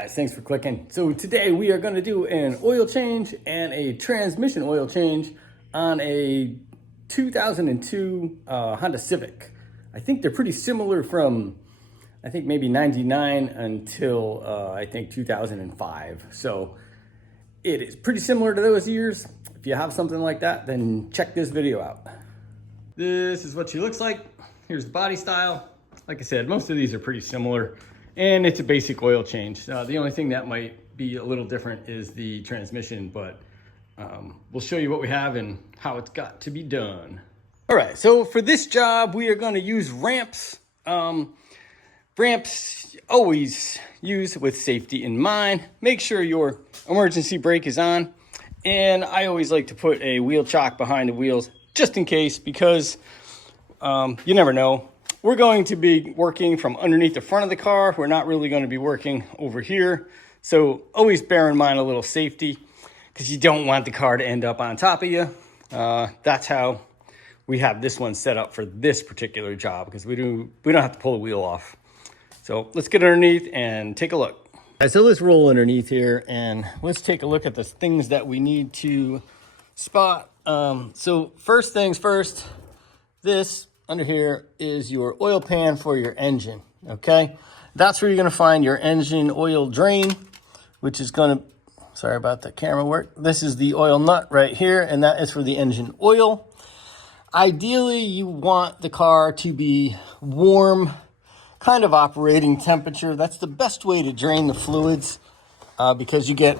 Guys, thanks for clicking. So today we are going to do an oil change and a transmission oil change on a 2002 Honda Civic. I think they're pretty similar from, I think maybe 99 until I think 2005. So it is pretty similar to those years. If you have something like that, then check this video out. This is what she looks like. Here's the body style. Like I said, most of these are pretty similar. And it's a basic oil change. The only thing that might be a little different is the transmission, but we'll show you what we have and how it's got to be done. All right, so for this job, we are going to use ramps. Ramps always use with safety in mind. Make sure your emergency brake is on. And I always like to put a wheel chock behind the wheels just in case, because you never know. We're going to be working from underneath the front of the car. We're not really going to be working over here. So always bear in mind a little safety, because you don't want the car to end up on top of you. That's how we have this one set up for this particular job, because we don't have to pull the wheel off. So let's get underneath and take a look. All right, so let's roll underneath here and let's take a look at the things that we need to spot. So first things first, this under here is your oil pan for your engine, okay? That's where you're gonna find your engine oil drain, which is gonna, sorry about the camera work. This is the oil nut right here, and that is for the engine oil. Ideally, you want the car to be warm, kind of operating temperature. That's the best way to drain the fluids because you get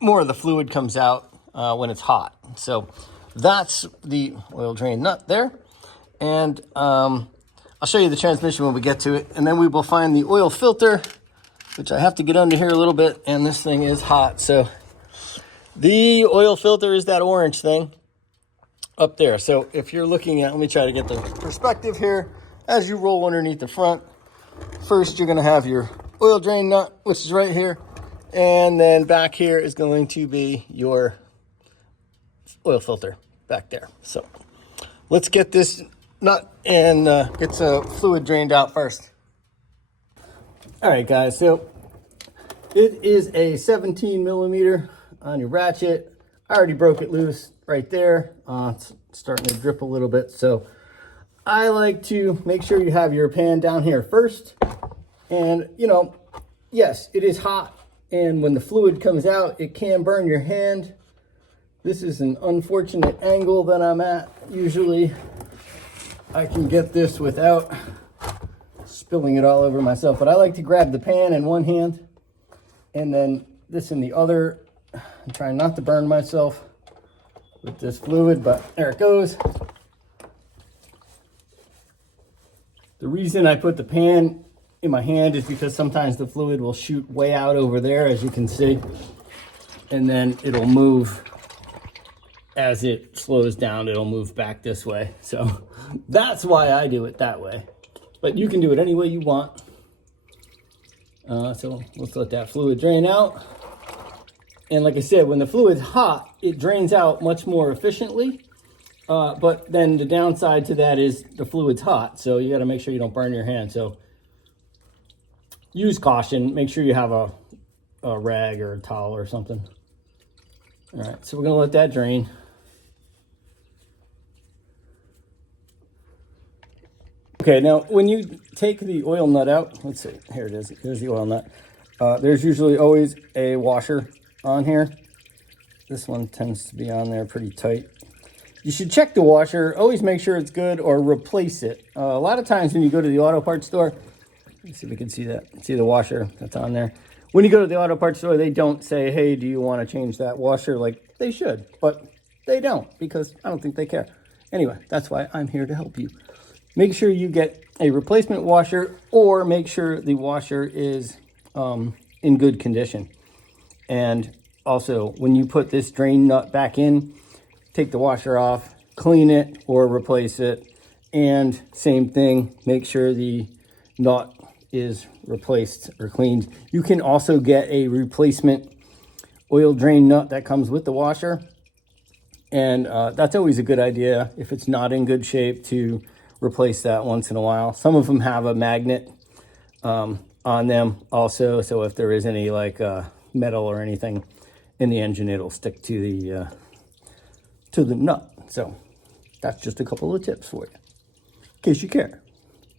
more of the fluid comes out when it's hot. So that's the oil drain nut there. And I'll show you the transmission when we get to it. And then we will find the oil filter, which I have to get under here a little bit. And this thing is hot. So the oil filter is that orange thing up there. So if you're looking at, let me try to get the perspective here. As you roll underneath the front, first you're going to have your oil drain nut, which is right here. And then back here is going to be your oil filter back there. So let's get this nut and get some fluid drained out first. All right, guys, so it is a 17 millimeter on your ratchet. I already broke it loose right there. It's starting to drip a little bit. So I like to make sure you have your pan down here first. And, you know, yes, it is hot. And when the fluid comes out, it can burn your hand. This is an unfortunate angle that I'm at. Usually I can get this without spilling it all over myself, but I like to grab the pan in one hand and then this in the other. I'm trying not to burn myself with this fluid, but there it goes. The reason I put the pan in my hand is because sometimes the fluid will shoot way out over there, as you can see, and then it'll move. As it slows down, it'll move back this way. So that's why I do it that way. But you can do it any way you want. So let's let that fluid drain out. And like I said, when the fluid's hot, it drains out much more efficiently. But then the downside to that is the fluid's hot. So you got to make sure you don't burn your hand. So use caution. Make sure you have a rag or a towel or something. All right, so we're going to let that drain. Okay, now when you take the oil nut out, let's see, here it is. Here's the oil nut. There's usually always a washer on here. This one tends to be on there pretty tight. You should check the washer. Always make sure it's good or replace it. A lot of times when you go to the auto parts store, let's see if we can see that. See the washer that's on there. When you go to the auto parts store, they don't say, hey, do you want to change that washer? Like they should, but they don't, because I don't think they care. Anyway, that's why I'm here to help you. Make sure you get a replacement washer, or make sure the washer is in good condition. And also, when you put this drain nut back in, take the washer off, clean it or replace it. And same thing, make sure the nut is replaced or cleaned. You can also get a replacement oil drain nut that comes with the washer. And that's always a good idea if it's not in good shape to replace that once in a while. Some of them have a magnet on them also. So if there is any like metal or anything in the engine, it'll stick to the nut. So that's just a couple of tips for you, in case you care.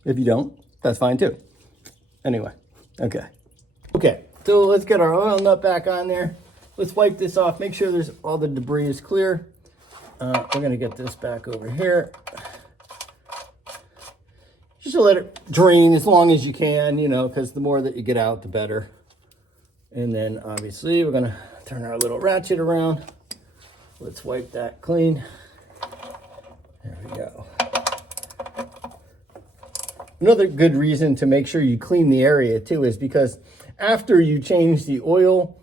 If you don't, that's fine too. Anyway, okay. So let's get our oil nut back on there. Let's wipe this off. Make sure there's all the debris is clear. We're gonna get this back over here. Just to let it drain as long as you can, you know, because the more that you get out, the better. And then obviously we're gonna turn our little ratchet around. Let's wipe that clean. There we go. Another good reason to make sure you clean the area too is because after you change the oil,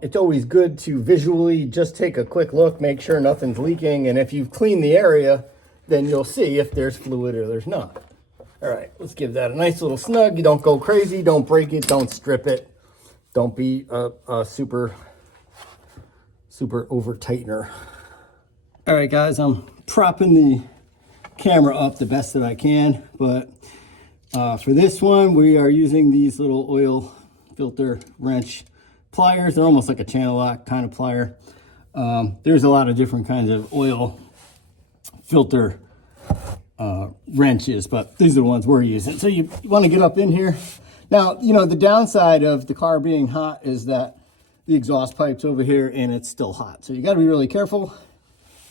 it's always good to visually just take a quick look, make sure nothing's leaking. And if you've cleaned the area, then you'll see if there's fluid or there's not. All right, let's give that a nice little snug. You don't go crazy, don't break it, don't strip it. Don't be a super over tightener. All right, guys, I'm propping the camera up the best that I can, but for this one, we are using these little oil filter wrench pliers. They're almost like a channel lock kind of plier. There's a lot of different kinds of oil filter wrenches, but these are the ones we're using. So you want to get up in here. Now, you know, the downside of the car being hot is that the exhaust pipe's over here and it's still hot. So you got to be really careful.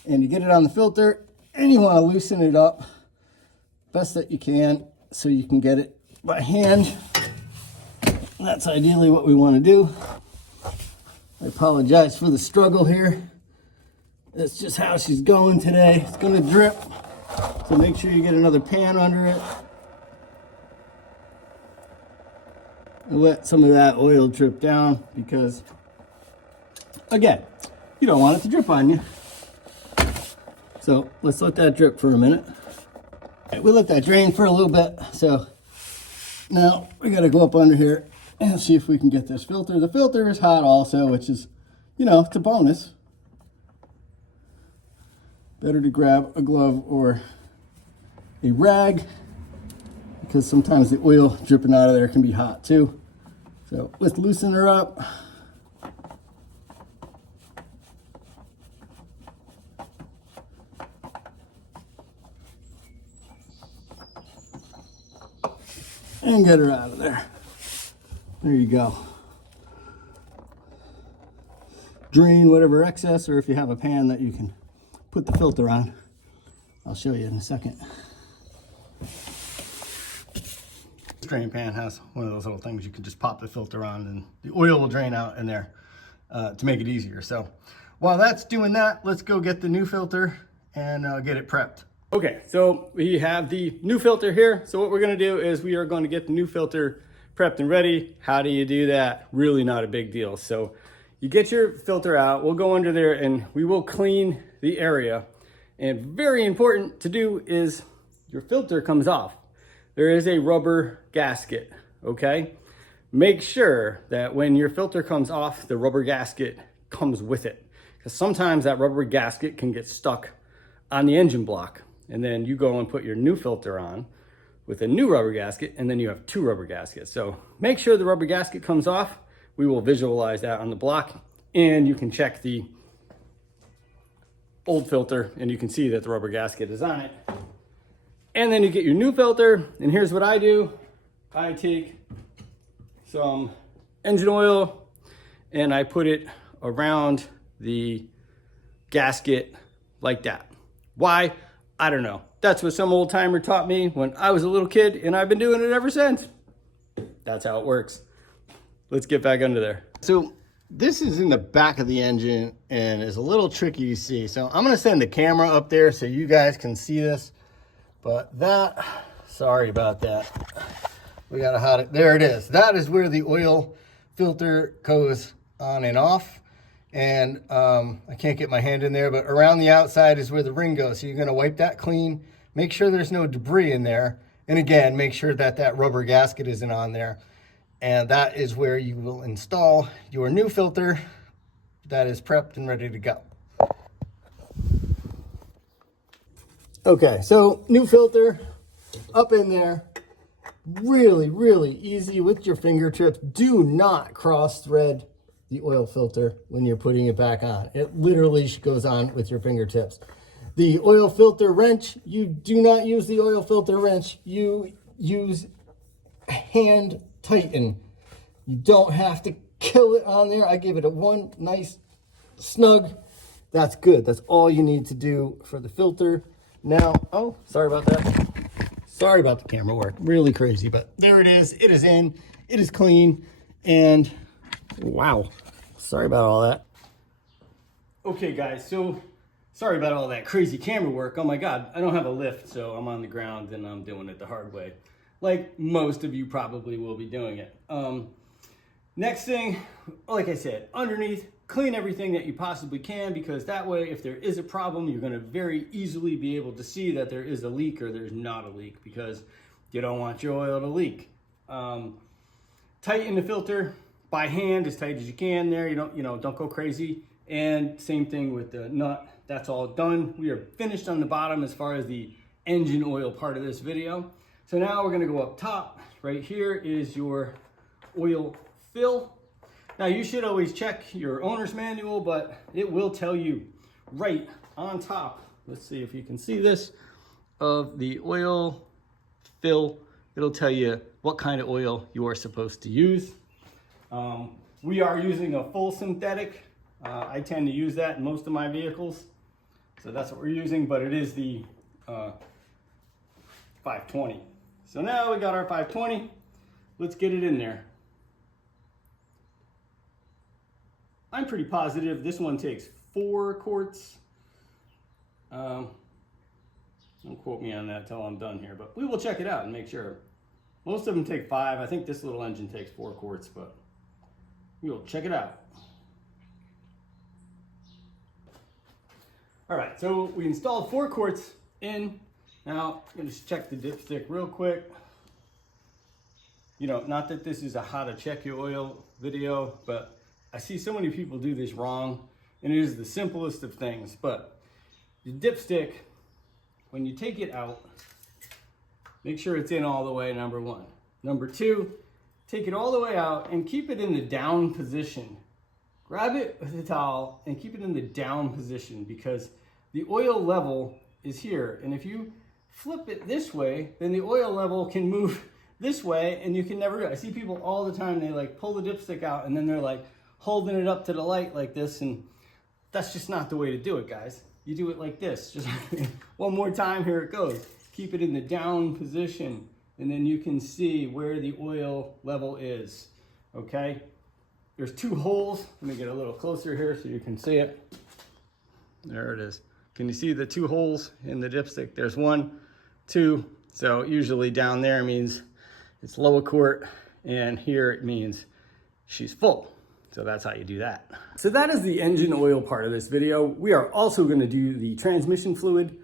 And you get it on the filter and you want to loosen it up best that you can so you can get it by hand. That's ideally what we want to do. I apologize for the struggle here. That's just how she's going today. It's going to drip. So make sure you get another pan under it. And let some of that oil drip down because, again, you don't want it to drip on you. So let's let that drip for a minute. Right, we'll let that drain for a little bit. So now we got to go up under here and see if we can get this filter. The filter is hot also, which is, you know, it's a bonus. Better to grab a glove or a rag because sometimes the oil dripping out of there can be hot too. So let's loosen her up. And get her out of there. There you go. Drain whatever excess, or if you have a pan that you can put the filter on. I'll show you in a second. Drain pan has one of those little things you can just pop the filter on and the oil will drain out in there to make it easier. So while that's doing that, let's go get the new filter and get it prepped. Okay, so we have the new filter here. So what we're gonna do is we are going to get the new filter prepped and ready. How do you do that? Really not a big deal. So you get your filter out, we'll go under there and we will clean the area. And very important to do is your filter comes off. There is a rubber gasket, okay? Make sure that when your filter comes off, the rubber gasket comes with it. Because sometimes that rubber gasket can get stuck on the engine block. And then you go and put your new filter on with a new rubber gasket, and then you have two rubber gaskets. So make sure the rubber gasket comes off. We will visualize that on the block, and you can check the old filter, and you can see that the rubber gasket is on it. And then you get your new filter, and here's what I do. I take some engine oil, and I put it around the gasket like that. Why? I don't know. That's what some old timer taught me when I was a little kid, and I've been doing it ever since. That's how it works. Let's get back under there. So this is in the back of the engine and is a little tricky to see. So I'm gonna send the camera up there so you guys can see this. But that, sorry about that. We gotta hide it. There it is. That is where the oil filter goes on and off. And I can't get my hand in there, but around the outside is where the ring goes. So you're gonna wipe that clean, make sure there's no debris in there. And again, make sure that that rubber gasket isn't on there. And that is where you will install your new filter that is prepped and ready to go. Okay, so new filter up in there. really, really easy with your fingertips. Do not cross thread the oil filter when you're putting it back on. It literally goes on with your fingertips. The oil filter wrench, you do not use the oil filter wrench. You use hand tighten. You don't have to kill it on there. I give it a one nice snug. That's good. That's all you need to do for the filter. Now, oh, sorry about that. Sorry about the camera work. Really crazy, but there it is. It is in. It is clean. And wow. Sorry about all that. Okay, guys, so sorry about all that crazy camera work. Oh my God, I don't have a lift, so I'm on the ground and I'm doing it the hard way. Like most of you probably will be doing it. Next thing, like I said, underneath, clean everything that you possibly can, because that way, if there is a problem, you're gonna very easily be able to see that there is a leak or there's not a leak, because you don't want your oil to leak. Tighten the filter by hand as tight as you can there. Don't go crazy. And same thing with the nut. That's all done. We are finished on the bottom as far as the engine oil part of this video. So now we're gonna go up top. Right here is your oil fill. Now you should always check your owner's manual, but it will tell you right on top. Let's see if you can see this, of the oil fill. It'll tell you what kind of oil you are supposed to use. We are using a full synthetic. I tend to use that in most of my vehicles. So that's what we're using, but it is the 520. So now we got our 520. Let's get it in there. I'm pretty positive this one takes 4 quarts. Don't quote me on that till I'm done here, but we will check it out and make sure. Most of them take 5. I think this little engine takes 4 quarts, but we will check it out. All right, so we installed 4 quarts in. Now, I'm gonna just check the dipstick real quick. Not that this is a how to check your oil video, but I see so many people do this wrong, and it is the simplest of things. But the dipstick, when you take it out, make sure it's in all the way, number 1. Number 2, take it all the way out and keep it in the down position. Grab it with a towel and keep it in the down position, because the oil level is here. And if you flip it this way, then the oil level can move this way and you can never do it. I see people all the time, they like pull the dipstick out and then they're like holding it up to the light like this, and that's just not the way to do it, guys. You do it like this. Just one more time, here it goes. Keep it in the down position, and then you can see where the oil level is, okay? There's 2 holes. Let me get a little closer here so you can see it. There it is. Can you see the 2 holes in the dipstick? There's 1, 2. So usually down there means it's low a quart, and here it means she's full. So that's how you do that. So that is the engine oil part of this video. We are also going to do the transmission fluid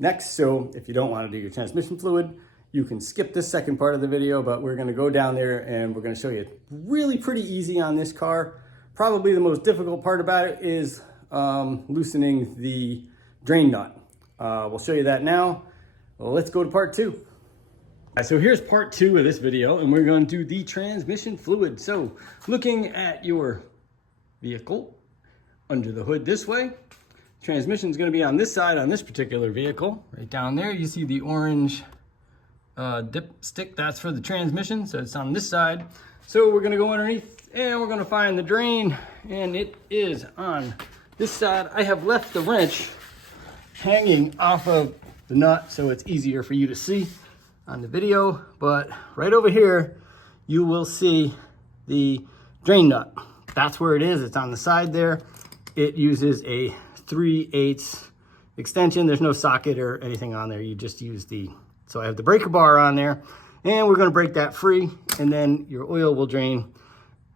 next. So if you don't want to do your transmission fluid, you can skip this second part of the video, but we're going to go down there and we're going to show you really pretty easy on this car. Probably the most difficult part about it is loosening the drain nut. We'll show you that now. Well, let's go to part 2. So here's part 2 of this video, and we're going to do the transmission fluid. So looking at your vehicle under the hood this way, transmission is going to be on this side on this particular vehicle. Right down there, you see the orange dipstick. That's for the transmission, so it's on this side. So we're going to go underneath and we're going to find the drain, and it is on this side. I have left the wrench hanging off of the nut so it's easier for you to see on the video, but right over here you will see the drain nut. That's where it is. It's on the side there. It uses a 3/8 extension. There's no socket or anything on there. You just use so I have the breaker bar on there, and we're going to break that free, and then your oil will drain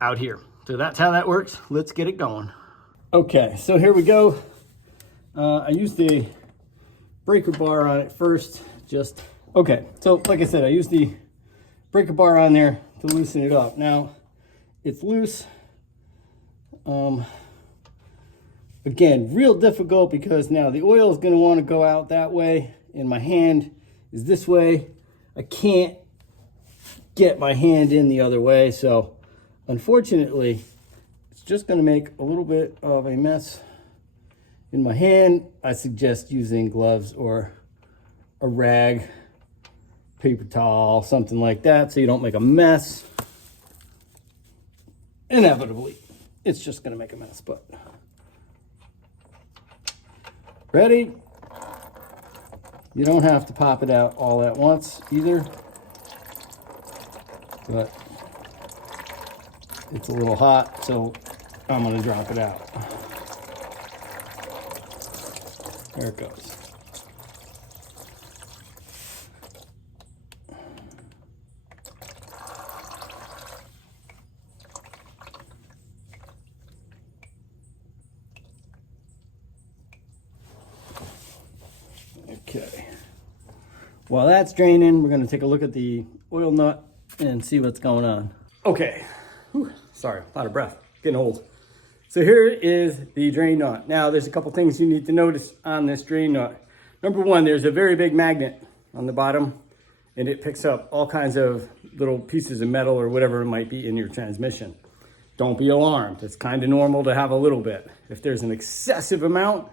out here. So that's how that works. Let's get it going. Okay, so here we go. I used the breaker bar on it first. Okay, so like I said, I used the breaker bar on there to loosen it up. Now, it's loose. Again, real difficult because now the oil is going to want to go out that way, and my hand is this way. I can't get my hand in the other way. So unfortunately, it's just going to make a little bit of a mess in my hand. I suggest using gloves or a rag, paper towel, something like that, so you don't make a mess. Inevitably, it's just going to make a mess, but ready? You don't have to pop it out all at once either, but it's a little hot, so I'm going to drop it out. There it goes. Okay. While that's draining, we're going to take a look at the oil nut and see what's going on. Okay. Whew. Sorry, a lot of breath. Getting old. So here is the drain nut. Now, there's a couple things you need to notice on this drain nut. Number one, there's a very big magnet on the bottom, and it picks up all kinds of little pieces of metal or whatever it might be in your transmission. Don't be alarmed. It's kind of normal to have a little bit. If there's an excessive amount,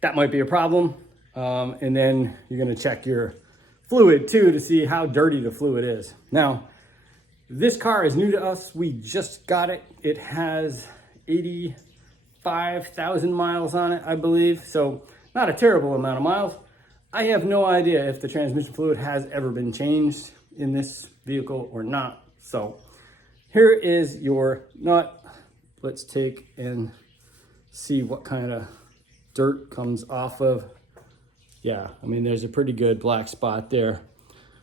that might be a problem. And then you're going to check your fluid too to see how dirty the fluid is. Now, this car is new to us. We just got it. It has 85,000 miles on it, I believe. So not a terrible amount of miles. I have no idea if the transmission fluid has ever been changed in this vehicle or not. So here is your nut. Let's take and see what kind of dirt comes off of. Yeah, I mean, there's a pretty good black spot there.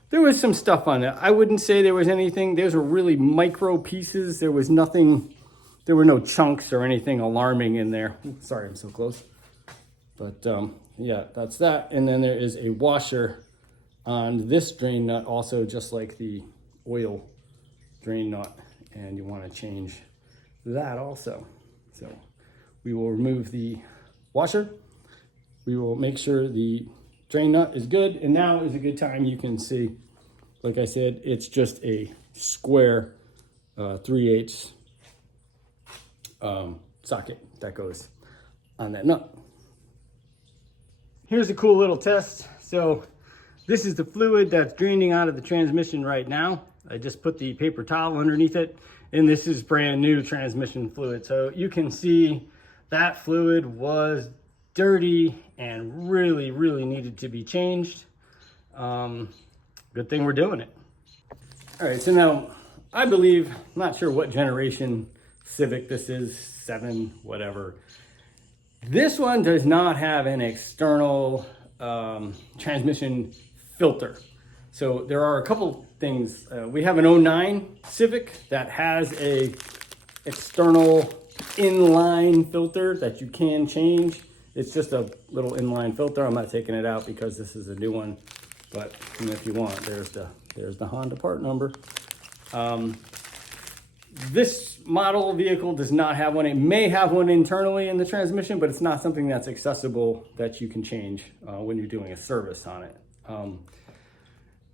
There was some stuff on it. I wouldn't say there was anything. Those were really micro pieces. There was nothing, there were no chunks or anything alarming in there. Sorry, I'm so close. But yeah, that's that. And then there is a washer on this drain nut also, just like the oil drain nut. And you want to change that also. So we will remove the washer. We will make sure the drain nut is good. And now is a good time. You can see, like I said, it's just a square 3/8 socket that goes on that nut. Here's a cool little test. So this is the fluid that's draining out of the transmission right now. I just put the paper towel underneath it, and this is brand new transmission fluid. So you can see that fluid was dirty and really, really needed to be changed. Good thing we're doing it. All right, so now I believe, I'm not sure what generation Civic this is, 7, whatever. This one does not have an external transmission filter. So there are a couple things. We have an 09 Civic that has a external inline filter that you can change. It's just a little inline filter. I'm not taking it out because this is a new one, but if you want, there's the Honda part number. This model vehicle does not have one. It may have one internally in the transmission, but it's not something that's accessible that you can change when you're doing a service on it.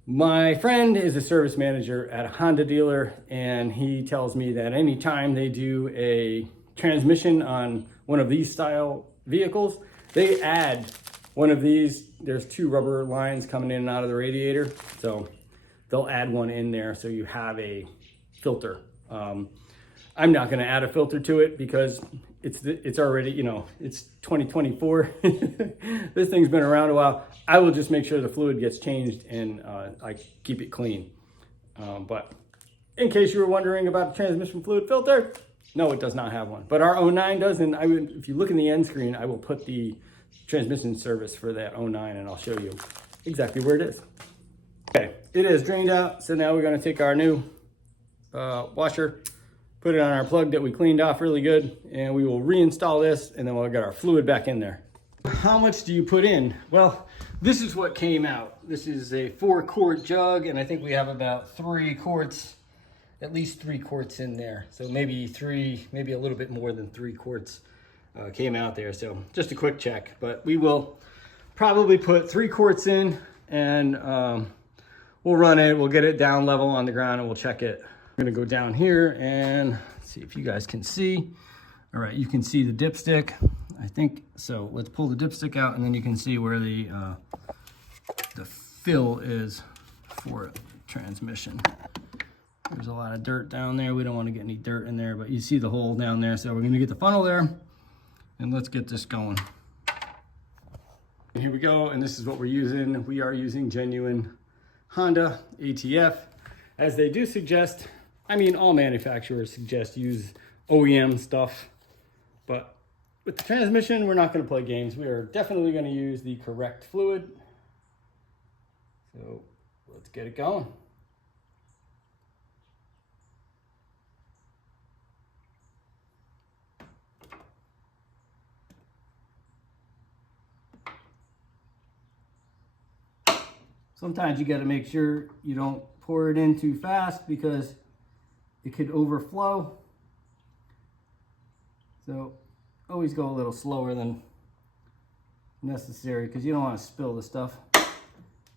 My friend is a service manager at a Honda dealer, and he tells me that anytime they do a transmission on one of these style vehicles, they add one of these. There's 2 rubber lines coming in and out of the radiator, so they'll add one in there so you have a filter. I'm not going to add a filter to it because it's already, you know, it's 2024. This thing's been around a while. I will just make sure the fluid gets changed and I keep it clean. But in case you were wondering about the transmission fluid filter, no, it does not have one. But our 09 does, and if you look in the end screen, I will put the transmission service for that 09 and I'll show you exactly where it is. Okay, it is drained out. So now we're going to take our new washer, put it on our plug that we cleaned off really good, and we will reinstall this, and then we'll get our fluid back in there. How much do you put in? Well, this is what came out. This is a 4-quart jug, and I think we have about 3 quarts, at least 3 quarts in there. So maybe a little bit more than 3 quarts came out there. So just a quick check, but we will probably put 3 quarts in, and we'll run it, we'll get it down level on the ground, and we'll check it. I'm gonna go down here and see if you guys can see. All right, you can see the dipstick, I think. So let's pull the dipstick out, and then you can see where the fill is for transmission. There's a lot of dirt down there. We don't want to get any dirt in there, but you see the hole down there. So we're going to get the funnel there, and let's get this going. And here we go, and this is what we're using. We are using genuine Honda ATF, as they do suggest. I mean, all manufacturers suggest use OEM stuff, but with the transmission, we're not going to play games. We are definitely going to use the correct fluid. So let's get it going. Sometimes you got to make sure you don't pour it in too fast because it could overflow. So always go a little slower than necessary because you don't want to spill the stuff.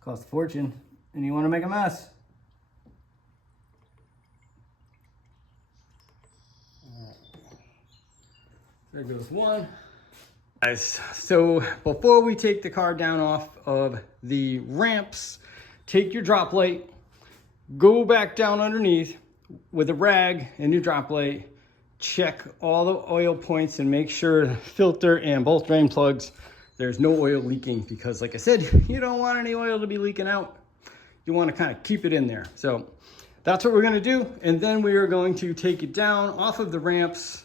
Cost a fortune and you want to make a mess. There goes one. Guys, so before we take the car down off of the ramps, take your drop light, go back down underneath with a rag and your drop light, check all the oil points and make sure the filter and both drain plugs, there's no oil leaking, because like I said, you don't want any oil to be leaking out. You want to kind of keep it in there. So that's what we're going to do. And then we are going to take it down off of the ramps.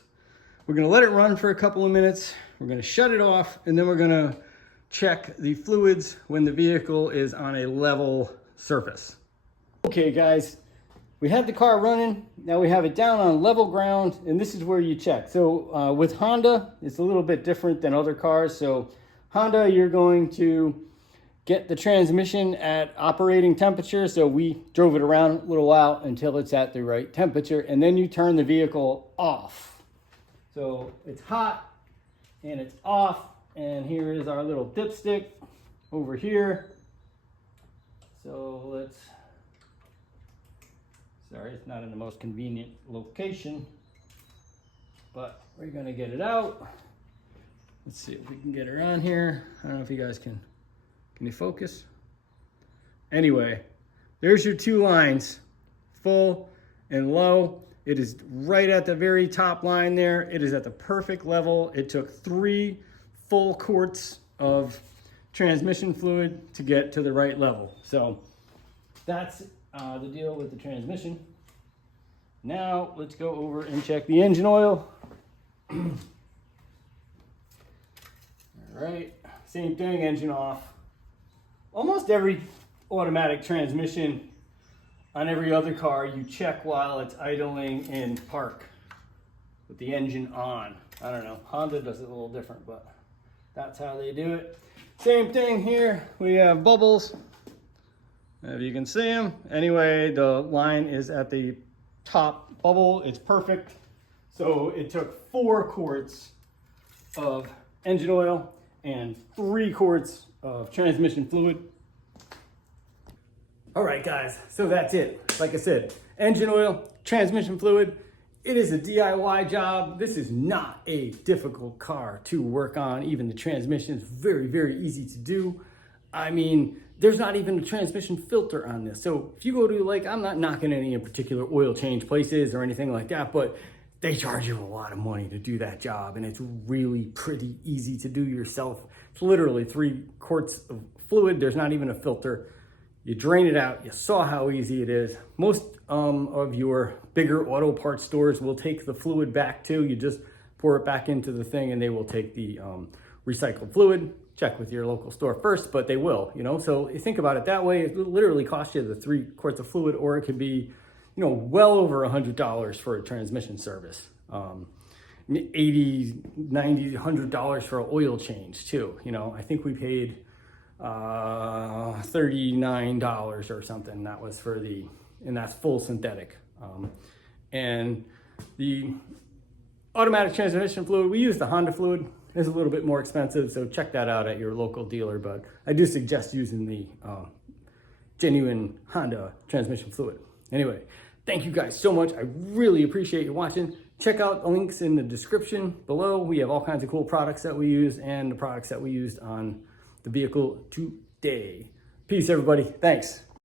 We're going to let it run for a couple of minutes. We're going to shut it off, and then we're going to check the fluids when the vehicle is on a level surface. Okay guys, we have the car running. Now we have it down on level ground, and this is where you check. So with Honda, it's a little bit different than other cars. So Honda, you're going to get the transmission at operating temperature. So we drove it around a little while until it's at the right temperature, and then you turn the vehicle off. So it's hot and it's off, and here is our little dipstick over here. So let's, sorry, it's not in the most convenient location, but we're gonna get it out. Let's see if we can get her on here. I don't know if you guys can you focus? Anyway, there's your two lines, full and low. It is right at the very top line there. It is at the perfect level. It took 3 full quarts of transmission fluid to get to the right level. So that's the deal with the transmission. Now let's go over and check the engine oil. All right, same thing, engine off. Almost every automatic transmission on every other car, you check while it's idling in park with the engine on. I don't know, Honda does it a little different, but that's how they do it. Same thing here, we have bubbles. If you can see them. Anyway, the line is at the top bubble, it's perfect. So it took 4 quarts of engine oil and 3 quarts of transmission fluid. All right, guys, so that's it. Like I said, engine oil, transmission fluid. It is a DIY job. This is not a difficult car to work on. Even the transmission is very, very easy to do. I mean, there's not even a transmission filter on this. So if you go to, like, I'm not knocking any in particular oil change places or anything like that, but they charge you a lot of money to do that job, and it's really pretty easy to do yourself. It's literally 3 quarts of fluid. There's not even a filter. You drain it out. You saw how easy it is. Most of your bigger auto parts stores will take the fluid back too. You just pour it back into the thing and they will take the recycled fluid. Check with your local store first, but they will, you know. So you think about it that way, it literally costs you the 3 quarts of fluid, or it could be, you know, well over $100 for a transmission service. $80, $90, $100 for an oil change too. You know, I think we paid $39 or something. That was for the, and that's full synthetic. And the automatic transmission fluid, we use the Honda fluid. It's a little bit more expensive, so check that out at your local dealer, but I do suggest using the genuine Honda transmission fluid. Anyway, thank you guys so much. I really appreciate you watching. Check out the links in the description below. We have all kinds of cool products that we use and the products that we used on the vehicle today. Peace, everybody. Thanks.